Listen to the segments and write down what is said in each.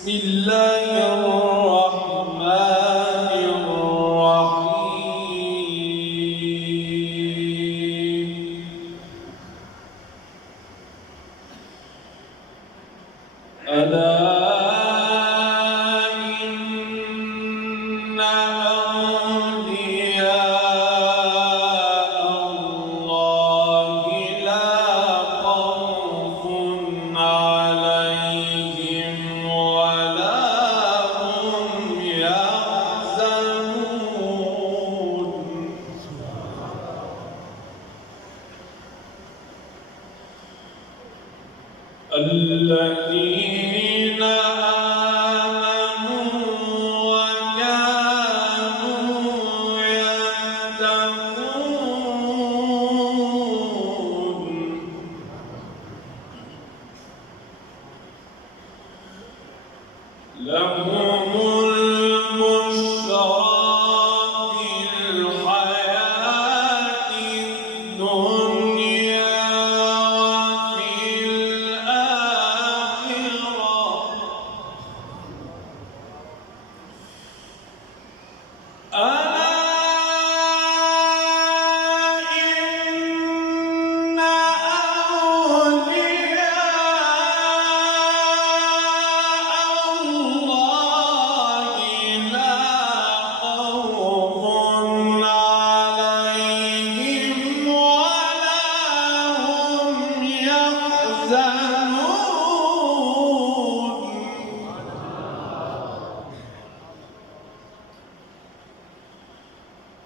بسم الله الرحمن الرحيم. ألا إن أولياء الله لا خوف عليهم ولا هم يحزنون. الذين آمنوا وكانوا يتقون. لهم البشرى في الحياة الدنيا وفي الآخرة. ألا إن أولياء الله لا خوف عليهم ولا هم يحزنون.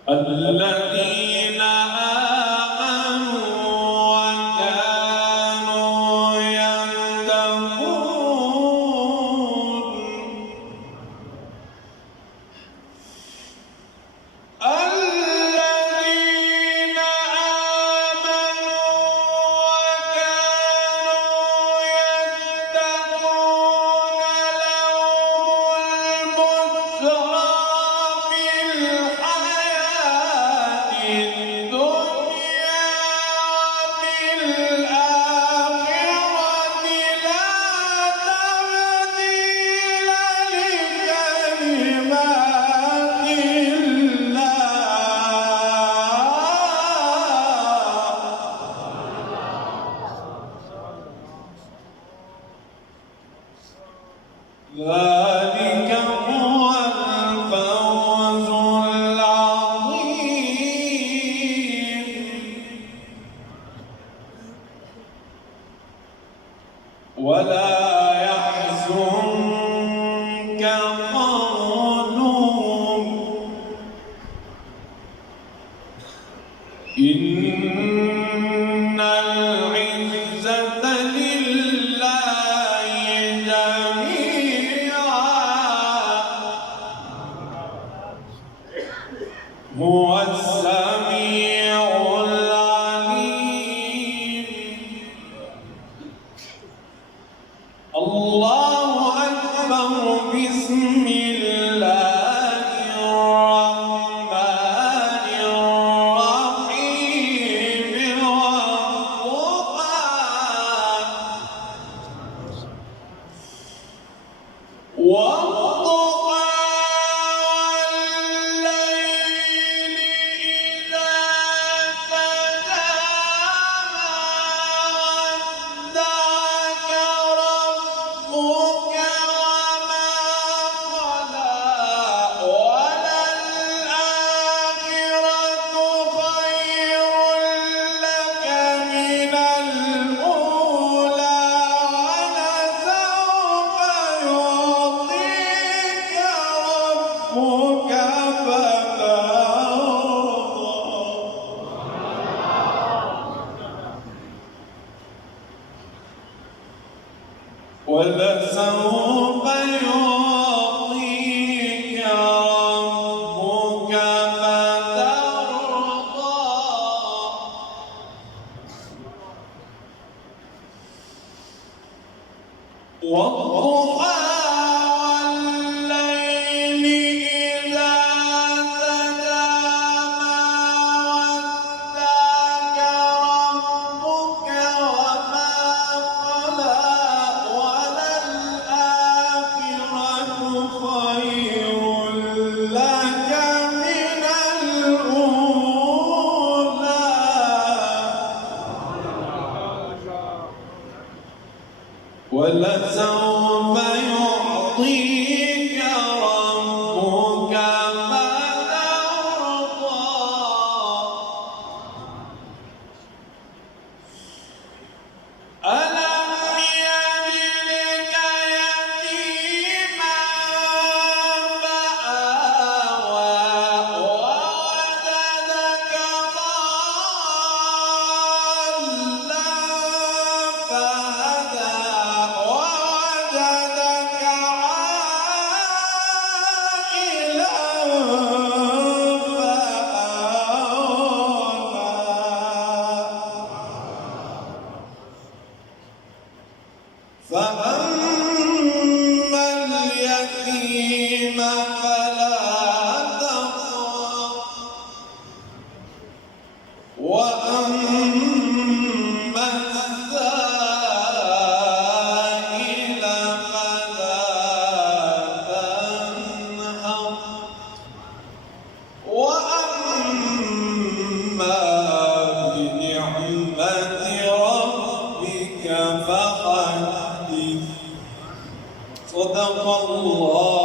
الذين آمنوا وكانوا يتقون. الذين آمنوا وكانوا يتقون لهم البشرى في الحياة الدنيا وفي الآخرة. لا تبديل لكلمات الله. ذلك هو الفوز العظيم. ولا يحزنك قولهم. إن العزة لله جميعا. هو السميع العليم. الله أكبر. بسم الله الرحمن الرحيم. والضحى والليل إذا سجى ما ودعك ربك وما قلى. وللآخرة خير لك من الأولى. ولسوف يعطيك ربك فترضى. ولسوف يعطيك ربك فترضى. والضحى والليل إذا سجى ما ودعك ربك وما قلى. وللآخرة ولسوف يعطيك ربك فترضى ألم يجدك يتيما فآوى ووجدك ضالا فهدى ووجدك عائلا فأما اليتيم فلا تقهر وأما السائل فلا تنهر وأما بنعمة ربك فحدث صدق الله